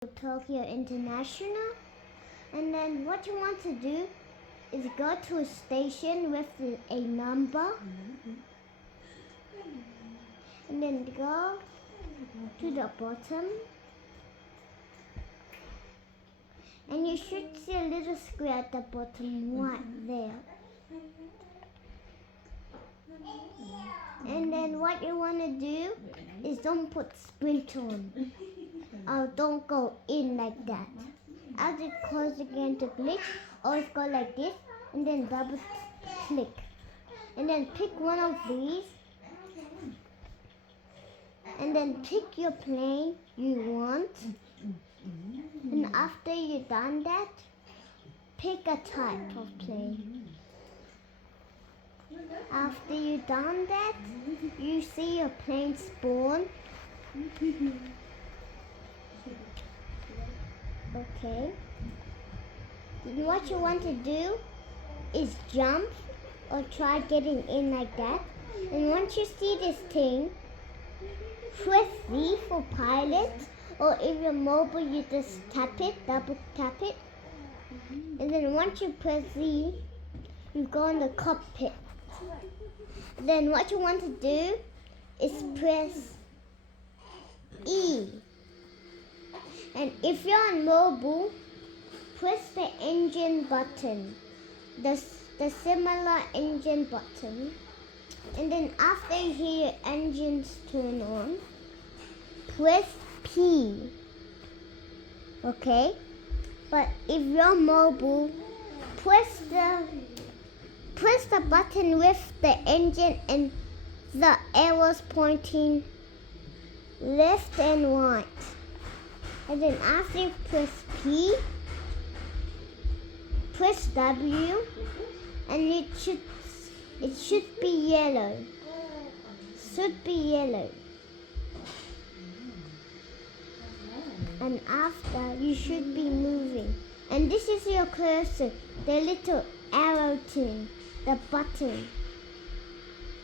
Tokyo International. And then what you want to do is go to a station with a number. And then go to the bottom. And you should see a little square at the bottom right there. And then what you want to do is don't put sprint on. Or don't go in like that. As it causes again to glitch, always go like this and then double click. And then pick one of these. And then pick your plane you want. And after you've done that, pick a type of plane. After you've done that, you see your plane spawn. Okay. Then what you want to do is jump or try getting in like that. And once you see this thing, press Z for pilot, or if you're mobile, you just tap it, double tap it. And then once you press Z, you go in the cockpit. Then what you want to do is press E. And if you're on mobile, press the engine button, the similar engine button. And then after you hear your engines turn on, press P. Okay? But if you're mobile, press the button with the engine and the arrows pointing left and right. And then after you press P, press W, and it should be yellow. Should be yellow. And after you should be moving. And this is your cursor, the little arrow thing, the button.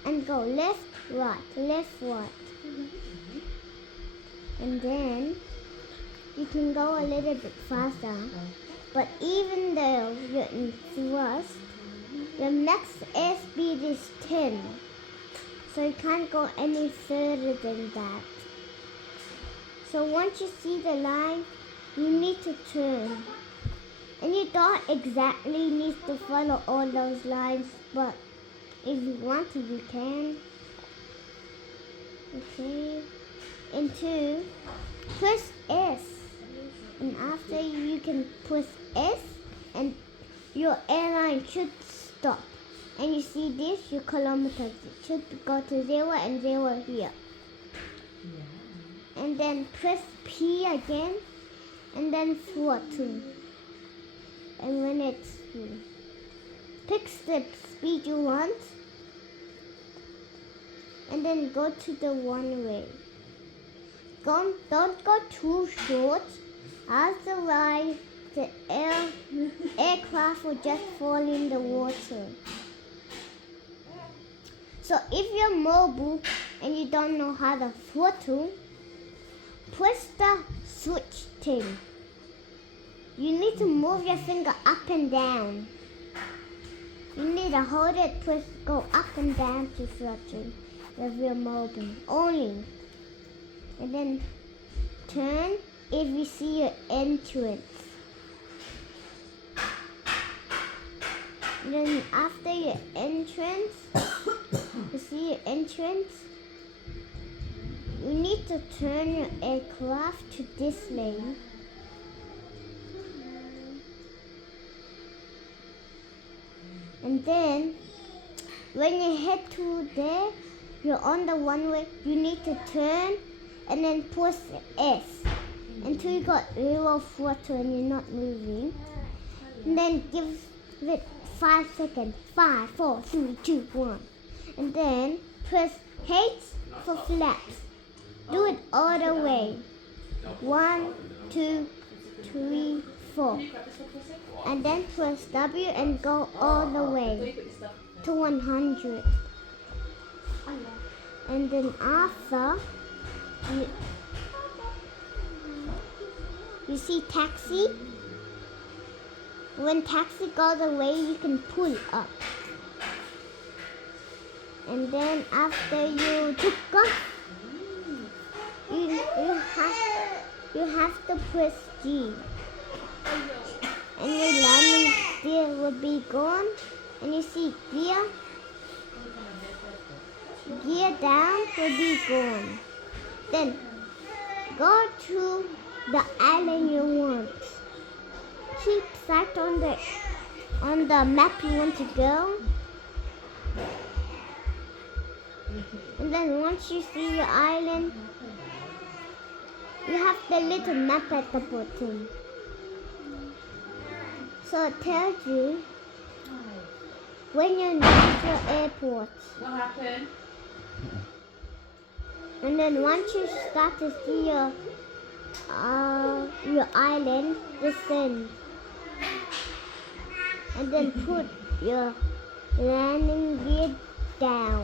And go left, right, left, right. And then you can go a little bit faster, but even though you're in thrust, the max airspeed is 10, so you can't go any further than that. So once you see the line, you need to turn. And you don't exactly need to follow all those lines, but if you want to, you can. Okay. And 2, press S. And after you can press S and your airline should stop. And you see this, your kilometers. It should go to 0 and 0 here. And then press P again and then throttle. And when it's pick the speed you want and then go to the one way. Don't go too short. Otherwise, the aircraft will just fall in the water. So if you're mobile and you don't know how to throttle, press the switch thing. You need to move your finger up and down. You need to hold it, go up and down to throttle if you're mobile only. And then turn if you see your entrance. Then after your entrance, you see your entrance, you need to turn your aircraft to this lane. And then when you head to there, you're on the one way, you need to turn and then press S until you got 0 throttle and you're not moving. And then give it 5 seconds. 5, 4, 3, 2, 1. And then press H for flaps. Do it all the way. 1, 2, 3, 4. And then press W and go all the way to 100. And then after, you see taxi. When taxi goes away, you can pull up. And then after you took off, you have to press G. And your landing gear will be gone. And you see gear down will be gone. Then go to the island you want. Keep sight on the map you want to go. And then once you see your island, you have the little map at the bottom. So it tells you when you're near your airport. What happened? And then once you start to see your island, descend. And then put your landing gear down.